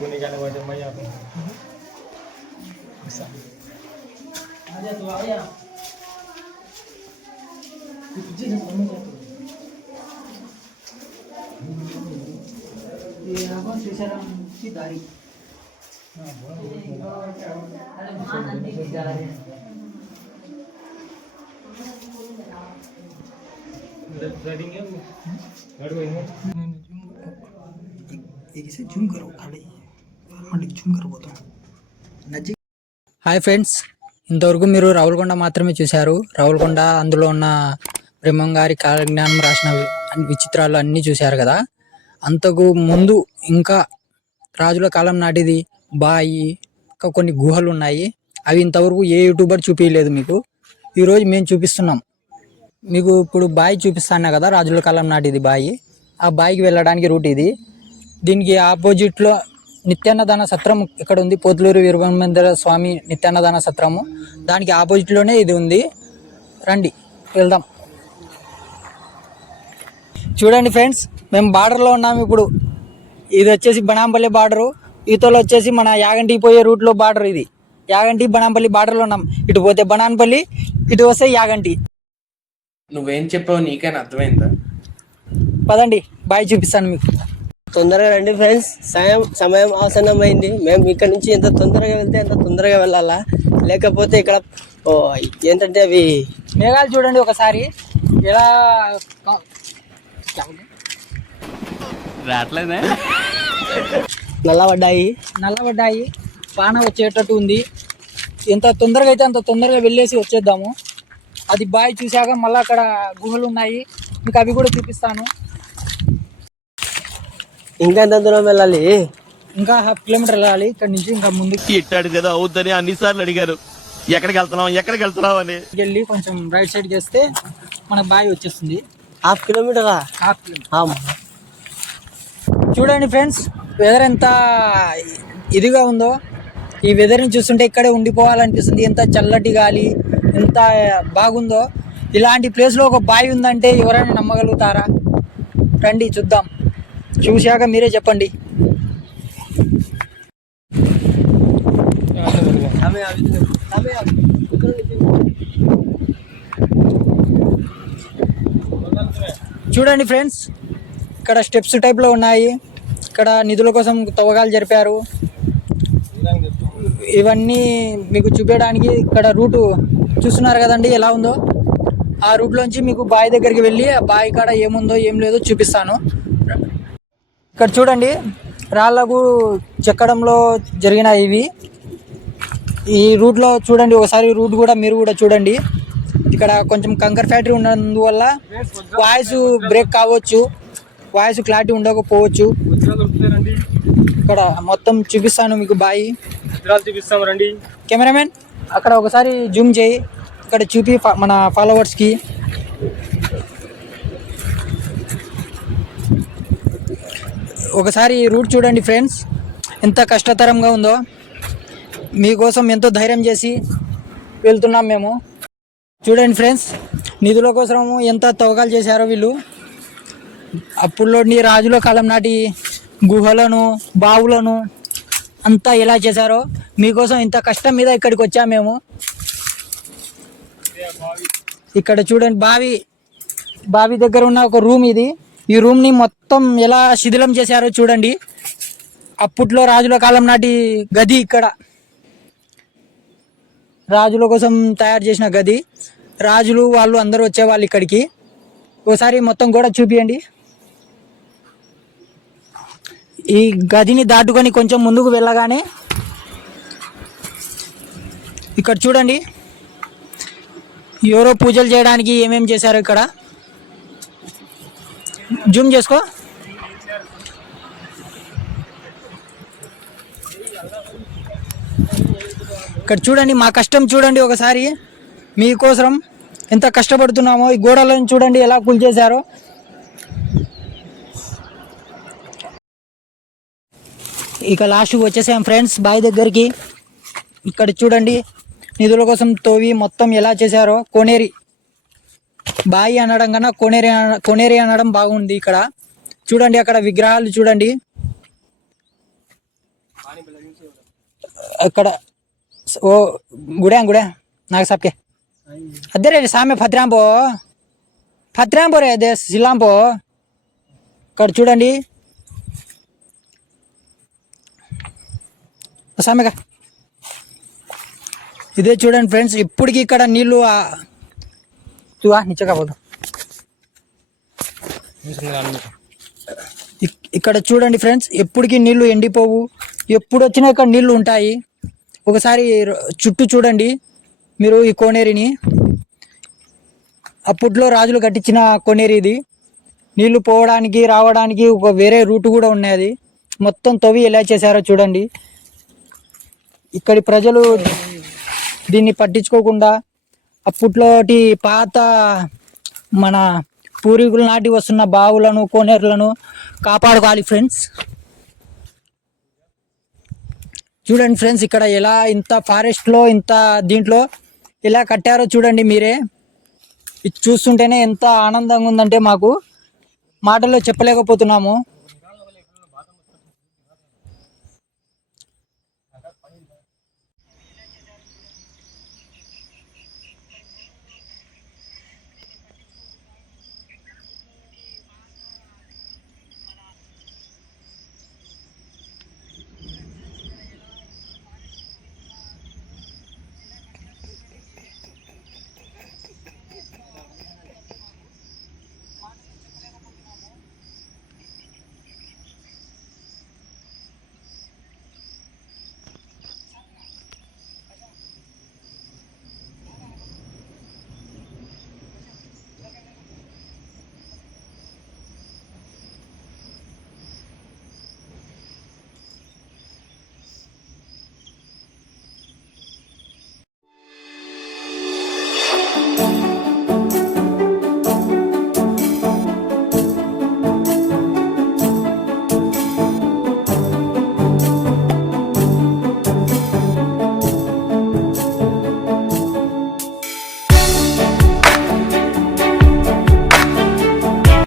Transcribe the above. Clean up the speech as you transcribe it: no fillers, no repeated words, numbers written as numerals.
Kuningan wajah Maya apa? Bisa. Ada tuh ayah. Itu jenis apa tuh? Dia apa sih sekarang si dari? Ada mana nanti di jalannya? Tradingnya apa? Baru ini. इसे zoom करो खाली మళ్ళీ Zoom కరబోతాం. Hi friends, ఇంతవరకు మీరు రావులకొండ మాత్రమే చూశారు. రావులకొండ అందులో ఉన్న బ్రహ్మంగారి కాలజ్ఞానం రాసిన విచిత్రాలు అన్నీ చూశారు కదా. అంతకు ముందు ఇంకా రాజుల కాలం నాటిది బాయి, ఇంకా కొన్ని గుహలు ఉన్నాయి. అవి ఇంతవరకు ఏ యూట్యూబర్ చూపించలేదు మీకు. ఈరోజు మేము చూపిస్తున్నాం మీకు. ఇప్పుడు బాయి చూపిస్తాను కదా, రాజుల కాలం నాటిది బాయి. ఆ బాయికి వెళ్ళడానికి రూట్ ఇది. దీనికి ఆపోజిట్లో నిత్యాన్నదాన సత్రం ఇక్కడ ఉంది. పోతులూరు వీరబ్రహ్మేంద్ర స్వామి నిత్యాన్నదాన సత్రము, దానికి ఆపోజిట్లోనే ఇది ఉంది. రండి వెళ్దాం. చూడండి ఫ్రెండ్స్, మేము బార్డర్లో ఉన్నాము ఇప్పుడు. ఇది వచ్చేసి బనాంపల్లి బార్డరు, ఈతలో వచ్చేసి మన యాగంటి పోయే రూట్లో బార్డర్. ఇది యాగంటి బనాంపల్లి బార్డర్లో ఉన్నాం. ఇటు పోతే బనాన్పల్లి, ఇటు వస్తే యాగంటి. నువ్వేం చెప్పావు నీకైనా అర్థమైందా? పదండి బాయ్ చూపిస్తాను మీకు. తొందరగా రండి ఫ్రెండ్స్, సమయం ఆసన్నమైంది. మేము ఇక్కడ నుంచి ఎంత తొందరగా వెళ్తే అంత తొందరగా వెళ్ళాలా, లేకపోతే ఇక్కడ ఏంటంటే అవి మేఘాలు చూడండి ఒకసారి ఎలా రావట్లేదే, నల్లబడ్డాయి. వాన వచ్చేటట్టు ఉంది. ఎంత తొందరగా అయితే అంత తొందరగా వెళ్ళేసి వచ్చేద్దాము. అది బాయ్ చూశాక మళ్ళీ అక్కడ గుహలు ఉన్నాయి, మీకు అవి కూడా చూపిస్తాను. ఇంకా ఎంత దూరం వెళ్ళాలి? ఇంకా 1/2 కిలోమీటర్ వెళ్ళాలి ఇక్కడ నుంచి. ఇంకా ముందుకు ఇట్టాడిది అవుద్దని అన్నిసార్లు అడిగారు, ఎక్కడికి వెళ్తున్నావు అని. వెళ్ళి కొంచెం రైట్ సైడ్ చేస్తే మన బాయ్ వచ్చేస్తుంది. 1/2 కిలోమీటరా? 1/2 కిలోమీటర్. చూడండి ఫ్రెండ్స్, వెదర్ ఎంత ఇదిగా ఉందో. ఈ వెదర్ని చూస్తుంటే ఇక్కడే ఉండిపోవాలనిపిస్తుంది. ఎంత చల్లటి గాలి, ఎంత బాగుందో. ఇలాంటి ప్లేస్లో ఒక బాయ్ ఉందంటే ఎవరైనా నమ్మగలుగుతారా? రండి చూద్దాం, చూశాక మీరే చెప్పండి. చూడండి ఫ్రెండ్స్, ఇక్కడ స్టెప్స్ టైప్లో ఉన్నాయి. ఇక్కడ నిధుల కోసం తవ్వకాలు జరిపారు. ఇవన్నీ మీకు చూపించడానికి ఇక్కడ రూటు చూస్తున్నారు కదండి ఎలా ఉందో. ఆ రూట్లోంచి మీకు బావి దగ్గరికి వెళ్ళి ఆ బావి కాడ ఏముందో ఏం లేదో చూపిస్తాను. ఇక్కడ చూడండి, రాళ్ళకు చెక్కడంలో జరిగిన ఇవి. ఈ రూట్లో చూడండి ఒకసారి, రూట్ కూడా మీరు కూడా చూడండి. ఇక్కడ కొంచెం కంకర్ ఫ్యాక్టరీ ఉన్నందువల్ల వాయిస్ బ్రేక్ కావచ్చు, వాయిస్ క్లారిటీ ఉండకపోవచ్చు. ఇక్కడ మొత్తం చూపిస్తాను మీకు బాయి. చూపిస్తాం రండి. కెమెరామెన్ అక్కడ ఒకసారి జూమ్ చేయి, ఇక్కడ చూపి మన ఫాలోవర్స్కి. ఒకసారి రూట్ చూడండి ఫ్రెండ్స్, ఎంత కష్టతరంగా ఉందో. మీకోసం ఎంతో ధైర్యం చేసి వెళ్తున్నాం మేము. చూడండి ఫ్రెండ్స్, నిధుల కోసము ఎంత తవ్వకాలు చేశారో వీళ్ళు. అప్పుడులోని రాజుల కాలం నాటి గుహలను, బావులను అంతా ఎలా చేశారో మీకోసం ఇంత కష్టం మీద ఇక్కడికి వచ్చాము మేము. ఇక్కడ చూడండి, బావి దగ్గర ఉన్న ఒక రూమ్ ఇది. ఈ రూమ్ని మొత్తం ఎలా శిథిలం చేశారో చూడండి. అప్పట్లో రాజుల కాలం నాటి గది, ఇక్కడ రాజుల కోసం తయారు చేసిన గది. రాజులు వాళ్ళు అందరూ వచ్చేవాళ్ళు ఇక్కడికి. ఒకసారి మొత్తం కూడా చూపియండి. ఈ గదిని దాటుకొని కొంచెం ముందుకు వెళ్ళగానే ఇక్కడ చూడండి ఎవరో పూజలు చేయడానికి ఏమేం చేశారు ఇక్కడ. జూమ్ చేసుకో. ఇక్కడ చూడండి మా కష్టం చూడండి ఒకసారి, మీకోసం ఎంత కష్టపడుతున్నామో. ఈ గోడలను చూడండి ఎలా కూల్చేశారో. ఇక లాస్ట్కి వచ్చేసాం ఫ్రెండ్స్ బావి దగ్గరికి. ఇక్కడ చూడండి నిధుల కోసం తోవి మొత్తం ఎలా చేశారో. కోనేరి, బావి అనడం కన్నా కోనేరి అనడం బాగుంది. ఇక్కడ చూడండి అక్కడ విగ్రహాలు చూడండి. అక్కడ ఓ గుడే నాకు సబ్కే అదే రే సామె ఫత్రాంపో రే అదే శిలాంపో. ఇక్కడ చూడండి సామెగా ఇదే చూడండి ఫ్రెండ్స్. ఇప్పటికి ఇక్కడ నీళ్ళు నిచ్చకపోదు. ఇక్కడ చూడండి ఫ్రెండ్స్, ఎప్పటికీ నీళ్లు ఎండిపోవు. ఎప్పుడు వచ్చినా ఇక్కడ నీళ్లు ఉంటాయి. ఒకసారి చుట్టూ చూడండి మీరు ఈ కోనేరిని. అప్పట్లో రాజులు కట్టించిన కోనేరి ఇది. నీళ్లు పోవడానికి రావడానికి ఒక వేరే రూట్ కూడా ఉన్నది. మొత్తం తవ్వి ఎలా చేశారో చూడండి. ఇక్కడి ప్రజలు దీన్ని పట్టించుకోకుండా అప్పట్లోటి పాత మన పూర్వీకుల నాటి వస్తున్న బావులను కోనేరులను కాపాడుకోవాలి ఫ్రెండ్స్. చూడండి ఫ్రెండ్స్ ఇక్కడ ఎలా ఇంత ఫారెస్ట్లో ఇంత దీంట్లో ఎలా కట్టారో చూడండి మీరే. ఇది చూస్తుంటేనే ఎంత ఆనందంగా ఉందంటే మాకు మాటల్లో చెప్పలేకపోతున్నాము.